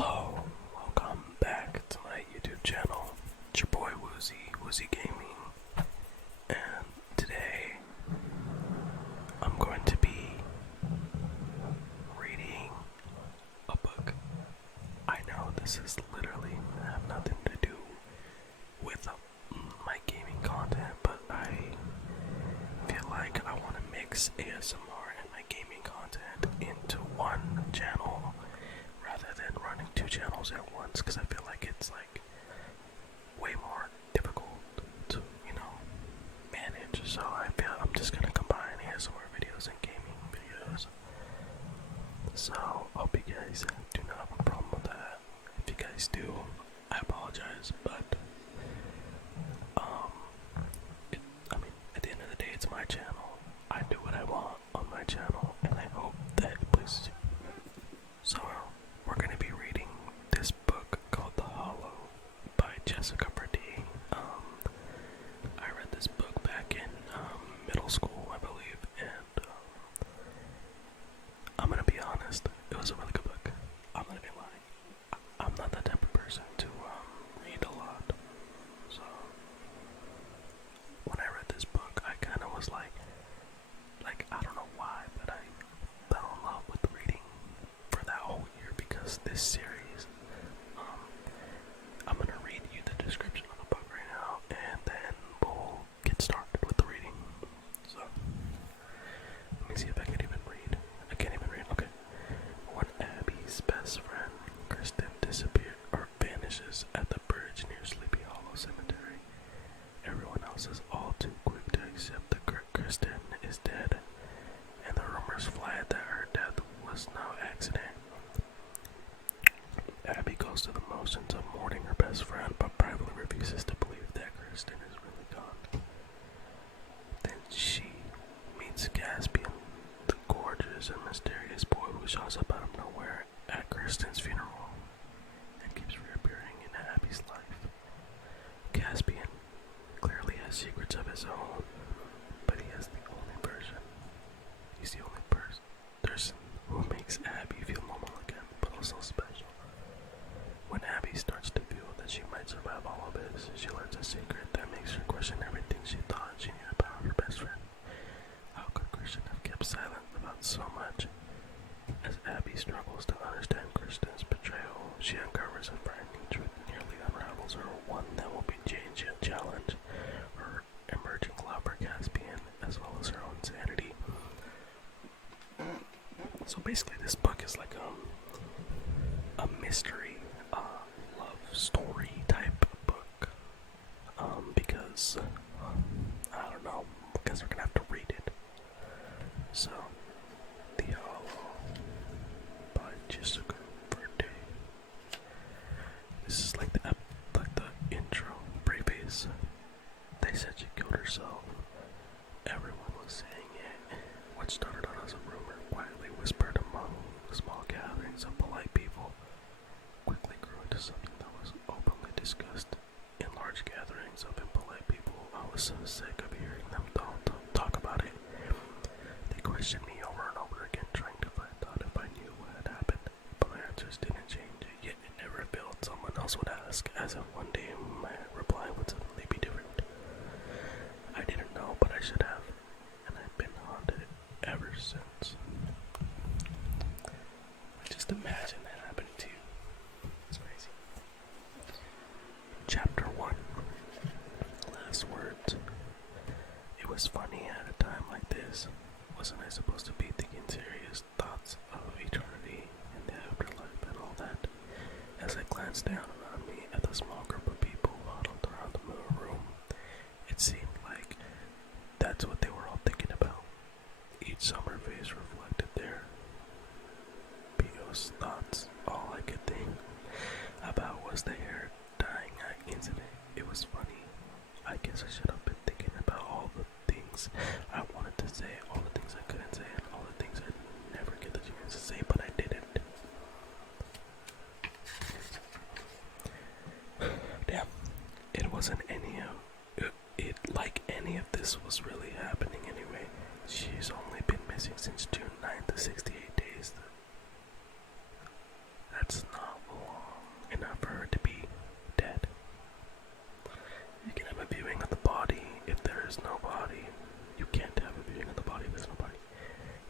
Hello, welcome back to my YouTube channel. It's your boy Woozy Gaming, and today I'm going to be reading a book. I know this is literally have nothing to do with my gaming content, but I feel like I want to mix ASMR and my gaming content into one channel rather than running two channels at once, because I feel like it's like way more difficult to, manage. So I feel I'm just gonna combine ASMR videos and gaming videos. So hope you guys do not have a problem with that. If you guys do, I apologize, but at the end of the day, it's my channel. I do what I want on my channel, and I hope that it pleases you. So we're going to be reading this book called The Hollow by Jessica Pardee. I read this book back in middle school, I believe, and I'm going to be honest, it was a really good book. I'm not gonna lie. I'm not that type of person to read a lot. So when I read this book, I kind of was like I don't know why, but I fell in love with reading for that whole year because this series, I'm gonna read you the description of the book right now, and then we'll get started with the reading. So let me see if I can even read. I can't even read. Okay. When Abby's best friend Kristen disappears or vanishes at the bridge near Sleepy Hollow Cemetery, everyone else is all too quick to accept that Kristen is dead, and the rumors fly that her death was no accident. Abby goes through the motions of mourning her best friend, but privately refuses to believe that Kristen is really gone. Then she meets Caspian, the gorgeous and mysterious boy who shows up out of nowhere at Kristen's funeral and keeps reappearing in Abby's life. Caspian clearly has secrets of his own, but he has the only version. He's the only person who makes Abby feel normal again, but also special. When Abby starts to feel that she might survive all of this, she learns a secret that makes her question everything she thought she knew about her best friend. How could Kristen have kept silent about so much? As Abby struggles to understand Kristen's betrayal, she uncovers a frightening truth that nearly unravels her, one that will be changed and challenge her emerging love for Caspian, as well as her own sanity. So basically this book is like a mystery, love story type book, because, I don't know, because we're gonna have to read it. So, The Hollow by Jessica Pardee. This is like the intro, preface. They said she killed herself. Everyone was saying it. What started out as a rumor, quietly whispered among small gatherings of polite people, quickly grew into something that was openly discussed in large gatherings of impolite people. I was so sick of hearing them talk about it. They questioned me over and over again, trying to find out if I knew what had happened, but my answers didn't change, yet it never failed. Someone else would ask, as if one day my reply would suddenly be different. I didn't know, but I should have, and I've been haunted ever since. Just imagine that happening to you. It's crazy. Chapter 1. Last words. It was funny at a time like this. Wasn't I supposed to be thinking serious thoughts of eternity and the afterlife and all that? As I glanced down around me at the small group of people huddled around the middle room, it seemed like that's what they were all thinking about. Each summer face reflected their Pio's thoughts. All I could think about was the hair dyeing incident. It was funny. I guess I should have been thinking about all the things I wanted to say, all the things I couldn't say, and all the things I'd never get the chance to say, but I didn't. Damn. It wasn't any of it like any of this was really happening anyway. She's only been missing since June 9th, 68 days. That's not long.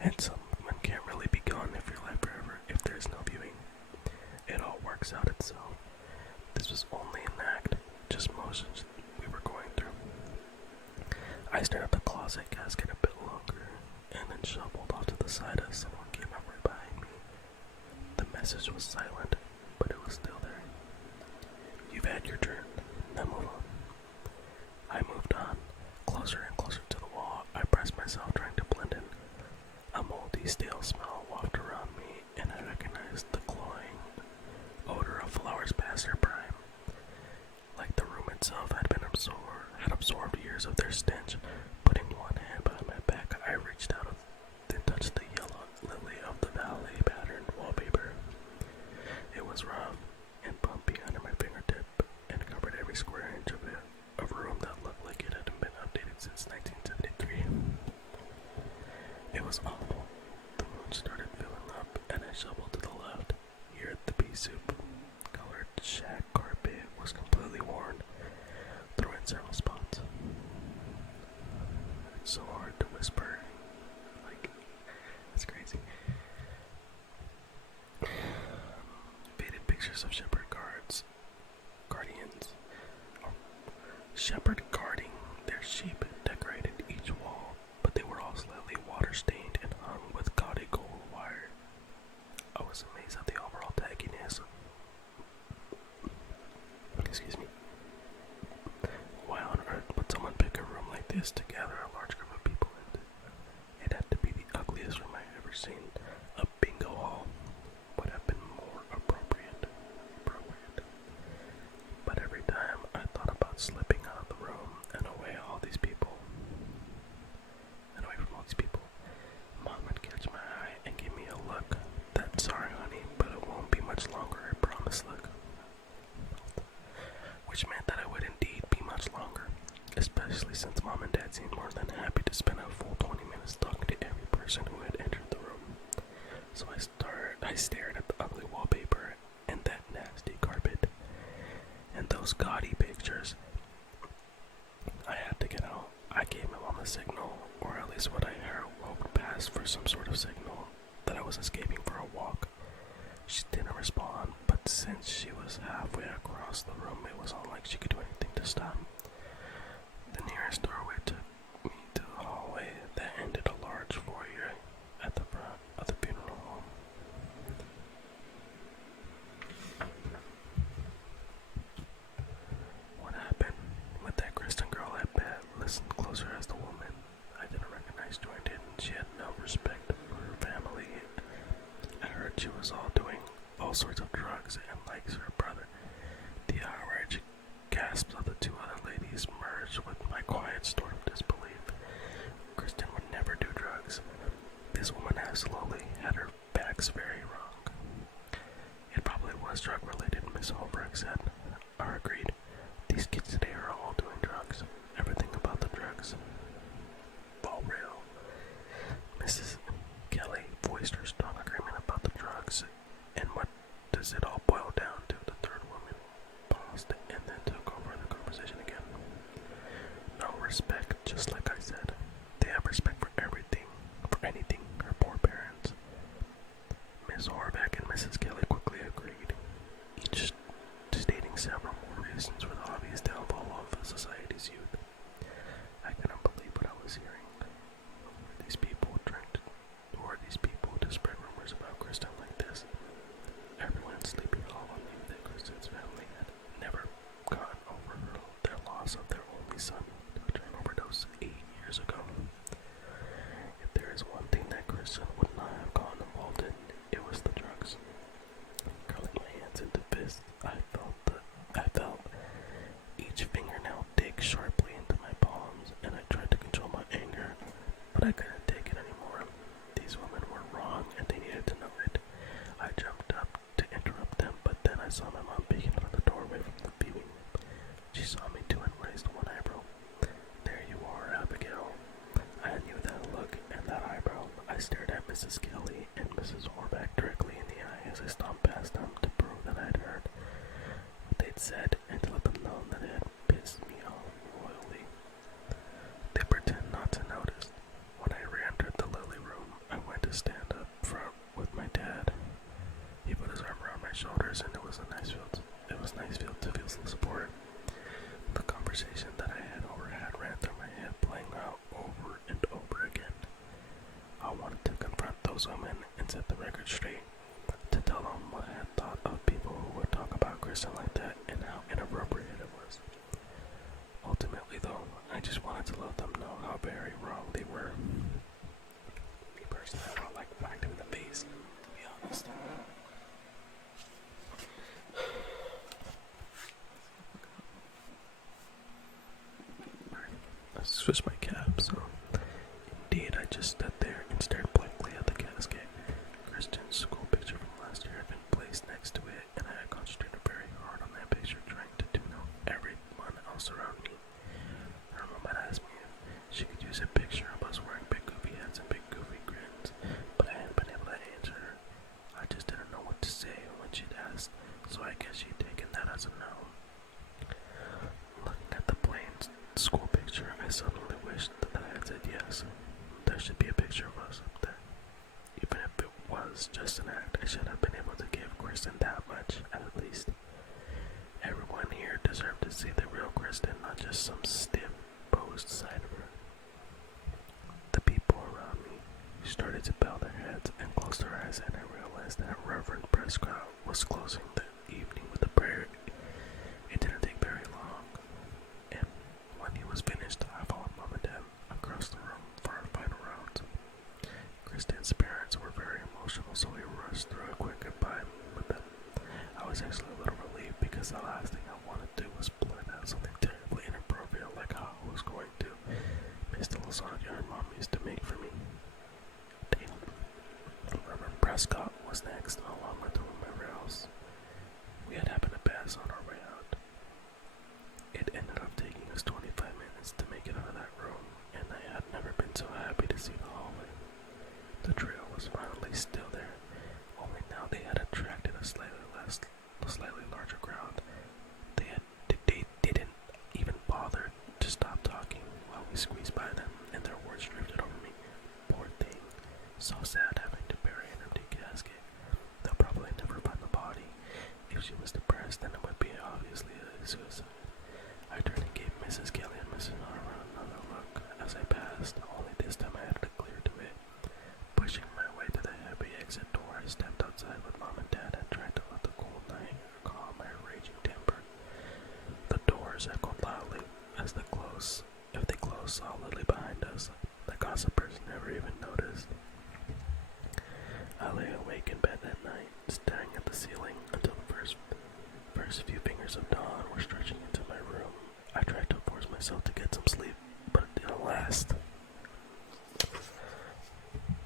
And some women can't really be gone if you're alive forever if there's no viewing. It all works out itself. This was only an act, just motions we were going through. I stared at the closet casket a bit longer, and then shuffled off to the side as someone came up right behind me. The message was silent, but it was still there. You've had your turn. Now move on. I moved on, closer and closer to the wall. I pressed myself, trying to blend in. A moldy, stale smell wafted around me, and I recognized the cloying odor of flowers past their prime. Like the room itself had absorbed years of their stench. Putting one hand behind my back, I reached out and touched the yellow lily of the valley patterned wallpaper. It was rough and bumpy under my fingertip and covered every square inch of it, a room that looked like it hadn't been updated since 1973. It was awful. The moon started filling up, and I shuffled to the left. Here at the pea soup colored shag carpet was completely worn through in several spots. It's so hard to whisper. Like, it's crazy. Faded pictures of shepherd guarding their sheep decorated each wall, but they were all slightly water-stained and hung with gaudy gold wire. I was amazed at the overall tagginess. Excuse me. Why on earth would someone pick a room like this to gather a large group of people in? It had to be the ugliest room I had ever seen. A bingo hall would have been more appropriate. But every time I thought about slipping out of the room and away from all these people, Mom would catch my eye and give me a look. That sorry honey, but it won't be much longer, I promise look. Which meant that I would indeed be much longer, especially since Mom and Dad seemed more than happy to spend a full 20 minutes talking to every person who had entered the room. So I stared at the ugly wallpaper and that nasty carpet and those gaudy pictures. I had to get out. I gave my mom a signal, or at least what I heard walked past for some sort of signal that I was escaping for a walk. She didn't respond, but since she was halfway across the room, it wasn't like she could do anything to stop. The nearest doorway took me to the hallway that ended a large foyer at the front of the funeral home. What happened with that Kristen girl at bed? Listened closer as the woman I didn't recognize joined in. She had no respect for her family. I heard she was all doing all sorts of drugs and likes her brother. The outraged gasps of the two other ladies merged with my quiet snort of disbelief. Kristen would never do drugs. This woman absolutely had her facts very wrong. It probably was drug-related, Miss Holbrook said. I agreed. These kids today are all doing drugs. Everything about the drugs. All real. Mrs. Kelly voiced her strong agreement about the drugs. And what does it all boil down to? The third woman paused and then took over the conversation again. No respect, just like I said. They have respect for everything, for anything, her poor parents. Miss Horvath and Mrs. Kelly quickly agreed, each stating several more reasons for the obvious downfall of society's youth. I couldn't believe what I was hearing. Who are these people to spread rumors about Kristen like this? Everyone in Sleepy Hollow knew that Kristen's family had never gotten over their loss of their only son to an overdose 8 years ago. If there is one thing that Kristen would not have gotten involved in, it was the drugs. Curling my hands into fists, I felt each fingernail dig sharply into my palms, and I tried to control my anger, but I couldn't take it anymore. These women were wrong, and they needed to know it. I jumped up to interrupt them, but then I saw my mom peeking out of the doorway from the viewing room. She saw me too and raised one eyebrow. There you are, Abigail. I knew that look and that eyebrow. I stared at Mrs. Kelly and Mrs. Horvath directly in the eye as I stomped past them to prove that I had heard what they'd said and to let them know that it had pissed me off royally. They pretend not to notice. When I re-entered the lily room, I went shoulders, and it was nice to feel some support. The conversation that I had ran through my head, playing out over and over again. I wanted to confront those women and set the record straight, to tell them what I had thought of people who would talk about Kristen like that and how inappropriate it was. Ultimately, though, I just wanted to let them know how very wrong they were. Me personally, I don't like whacked him in the face, to be honest. I switched my cap, so indeed I just stood there and stared blankly at the casket. Kristen's school picture from last year had been placed next to it, and I had concentrated very hard on that picture, trying to tune out everyone else around me. Her mom had asked me if she could use a picture of us wearing big goofy hats and big goofy grins, but I hadn't been able to answer her. I just didn't know what to say when she'd asked, so I guess she'd taken that as a no. Looking at the plain school picture, I suddenly wished that I had said yes. There should be a picture of us up there. Even if it was just an act, I should have been able to give Kristen that much, at least. Everyone here deserved to see the real Kristen, not just some stiff, posed side of her. The people around me started to bow their heads and close their eyes, and I realized that Reverend Prescott was closing the evening with a prayer. It didn't take very long, and when he was finished, I followed Mom and Dad across the room for our final round. Kristen's parents were very emotional, so we rushed through a quick goodbye with them. I was actually a little relieved because the last thing I wanted to do was blurt out something terribly inappropriate like how I was going to miss the lasagna her mom used to make for me. Damn. Reverend Prescott was next, along with whomever else we had happened to pass on our way out. It ended up taking us 25 minutes to make it out of that room, and I had never been so happy to see the hallway. The trail was finally still there, only now they had attracted a slightly larger crowd. They didn't even bother to stop talking while we squeezed by them, and their words drifted over me. Poor thing, so sad having to bury an empty casket. They'll probably never find the body. If she was depressed, then it would be obviously a suicide. I turned and gave Mrs. Kelly and Mrs. Harmon another look as I passed, only this time I had to clear to it. Pushing my way to the heavy exit door, I stepped outside with Mom and Dad and tried to let the cold night calm my raging temper. The doors echoed loudly as they closed solidly behind us. The gossipers never even noticed. I lay awake in bed that night, staring at the ceiling until the first few fingers of dawn were stretching into my room. I tried to force myself to get some sleep, but it didn't last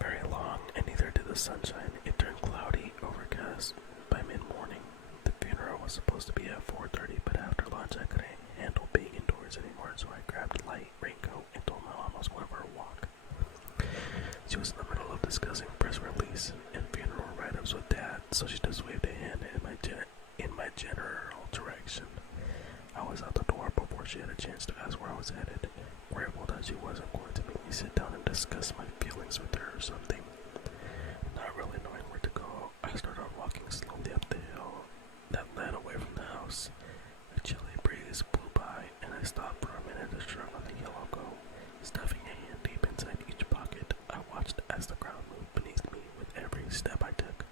very long, and neither did the sunshine. It turned cloudy, overcast by mid-morning. The funeral was supposed to be at 4:30, but after lunch I couldn't handle being indoors anymore, so I grabbed a light raincoat and told my mom I was going for a walk. She was in the middle of discussing press release and funeral write-ups with Dad, so she just waved a hand in my general direction. I was out the door before she had a chance to ask where I was headed, grateful that she wasn't going to make me sit down and discuss my feelings with her or something. Not really knowing where to go, I started walking slowly up the hill that led away from the house. A chilly breeze blew by, and I stopped for a minute to shrug on the yellow go. Stuffing a hand deep inside each pocket, I watched as the ground moved beneath me with every step I took,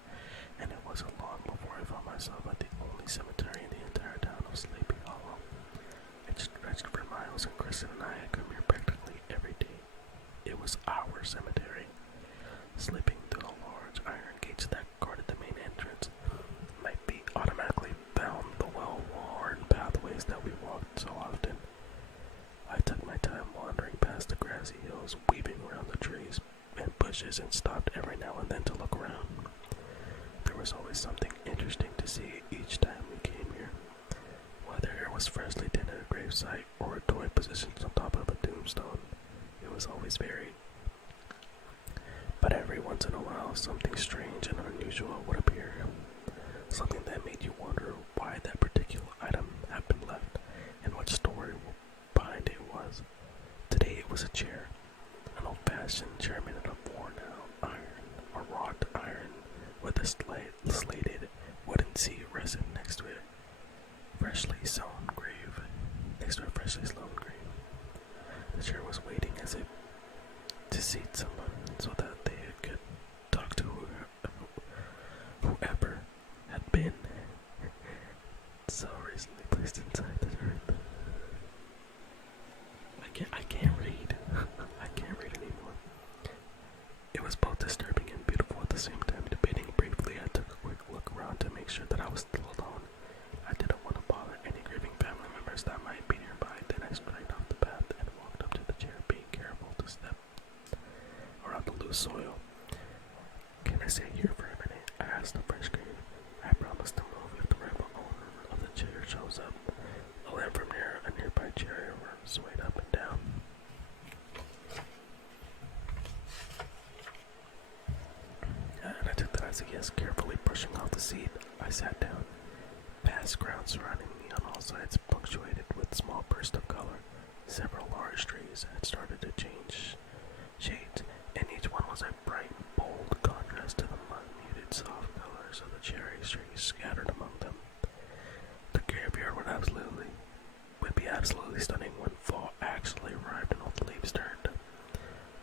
and it wasn't long before I found myself at the only cemetery in the entire town of Sleepy Hollow. It stretched for miles, and Kristen and I had come here practically every day. It was our cemetery. Slipping through the large iron gates that guarded the main entrance, my feet automatically found the well-worn pathways that we walked so often. I took my time wandering past the grassy hills, weaving around the trees and bushes, and stopped every now and then to look around. There was always something interesting to see each time we came here, whether it was freshly tinted gravesite or a toy positioned on top of a tombstone. It was always varied. But every once in a while, something strange and unusual would appear. Something that made you wonder why that particular item had been left and what story behind it was. Today it was a chair, an old-fashioned chair made out of worn-out iron, or wrought iron, with a slated wooden seat freshly sown grave. Next to a freshly sown grave. The chair was waiting as if to seat someone so that they could talk to whoever had been so recently placed inside the earth. I can't read. I can't read anymore. It was both disturbing and beautiful at the same time. Debating briefly, I took a quick look around to make sure that I was still alone. I didn't want to bother any grieving family members that might be nearby. Then I straightened off the path and walked up to the chair, being careful to step around the loose soil. Can I sit here for a minute? I asked the fresh grave. I promised to move if the rightful owner of the chair shows up. A lamp from near a nearby chair swayed up and down. And I took that as a yes, carefully brushing off the seat. I sat down. Vast ground surrounding me on all sides, punctuated with small bursts of color. Several large trees had started to change shades, and each one was a bright, bold contrast to the muted, soft colors of the cherry trees scattered among them. The graveyard would be absolutely stunning when fall actually arrived and all the leaves turned.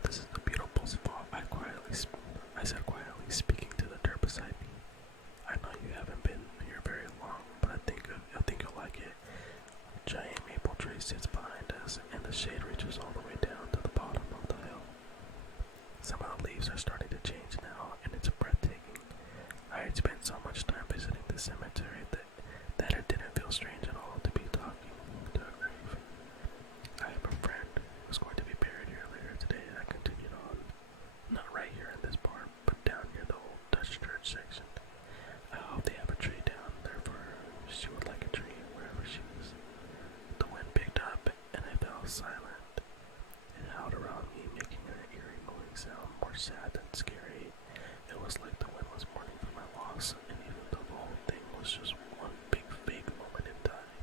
This is the beautiful fall, I said quietly, speaking to the dirt beside me. I know you haven't been here very long, but I think you'll like it. A giant maple tree sits behind us, and the shade reaches all the way down to the bottom of the hill. Some of the leaves are starting to change now, and it's breathtaking. I had spent so much time visiting the cemetery that it didn't feel strange at all to be talking to a grave. I have a friend who's going to be buried here later today. I continued on. Not right here in this barn, but down near the old Dutch church section. I hope they have a tree down there for her. She would like a tree wherever she is. The wind picked up, and I fell silent. It howled around me, making an eerie moaning sound, more sad than scary. It was like the wind was mourning for my loss, and even though the whole thing was just one big fake moment in time,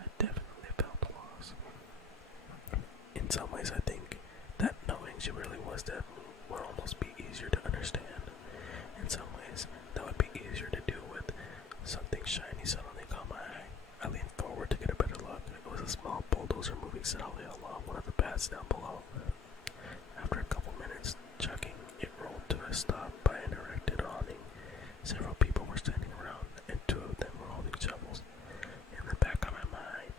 I definitely felt the loss. In some ways, I think that knowing she really was dead would almost be easier to understand. In some ways, that would be easier to deal with. Something shiny suddenly caught my eye. I leaned forward to get a better look. It was a small bulldozer moving steadily along one of the paths down below. After a couple minutes chugging, it rolled to a stop by an erected awning. Several people were standing around, and two of them were holding shovels. In the back of my mind,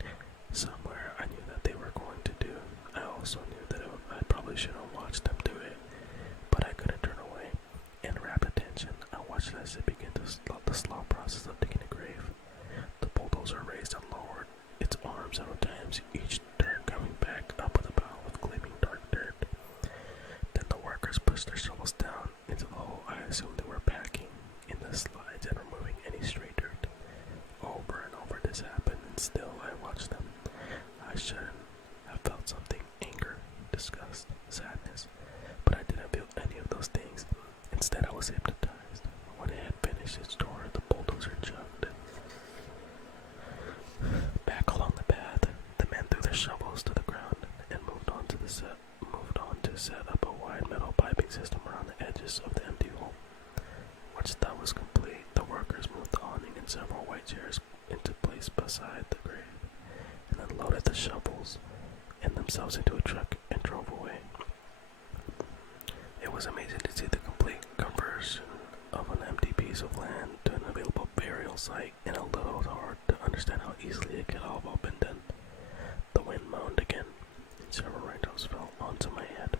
somewhere, I knew that they were going to do. I also knew that I probably should have watched them do it, but I couldn't turn away. In rapt attention, I watched as it began the slow process of digging a grave. The bulldozer raised and lowered its arms several times, each turn coming back up with a pile of gleaming dark dirt. Then the workers pushed their shovels down into the hole. I assumed they were packing in the slides and removing any stray dirt. Over and over this happened, and still I watched them. I shouldn't have felt something: anger, disgust, sadness, but I didn't feel any of those things. Instead, I was hypnotized. When it had finished its tour, the bulldozer chugged back along the path. The men threw their shovels to the ground and moved on to set up a wide metal piping system around the edges of the empty hole. Once that was complete, the workers moved the awning and several white chairs into place beside the grave, and then loaded the shovels and themselves into a truck and drove away. It was amazing to see the complete conversion of an empty piece of land to an available burial site, and a little hard to understand how easily it could all have been done. The wind moaned again, and several raindrops fell onto my head.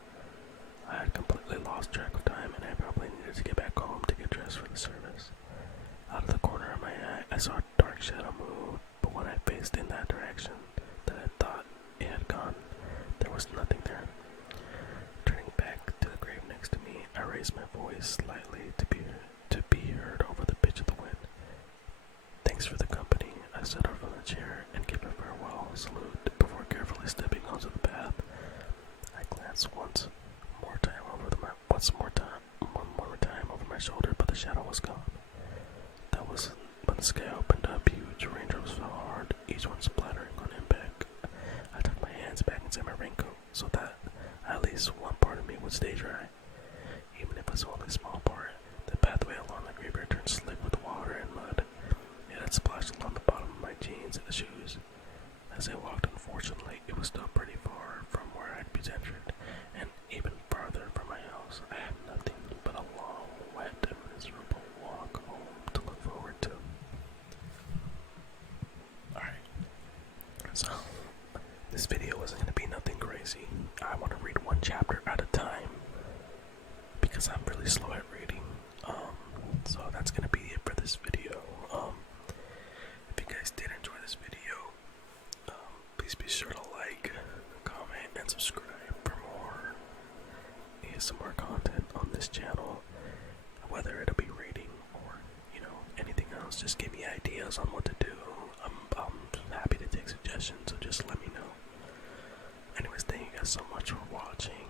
I had completely lost track of time, and I probably needed to get back home to get dressed for the service. Out of the corner of my eye, I saw a dark shadow move, but when I faced in that direction that I thought it had gone, there was nothing there. Turning back to the grave next to me, I raised my voice slightly to be heard over the pitch of the wind. Thanks for the company. I stood up from the chair and gave a farewell salute before carefully stepping onto the path. I glanced one more time over my shoulder, but the shadow was gone. When the sky opened up, huge raindrops fell hard, each one splattering on impact. I tucked my hands back inside my raincoat so that at least one part of me would stay dry. Even if it was only a small part, the pathway along the graveyard turned slick with water and mud. It had splashed along the bottom of my jeans crazy. I want to read one chapter at a time because I'm really slow at reading. So that's gonna be it for this video. If you guys did enjoy this video, please be sure to like, comment, and subscribe for more ASMR content on this channel. Whether it'll be reading or, anything else, just give me ideas on what to do. I'm happy to take suggestions, so just let me know. Anyways, thank you guys so much for watching.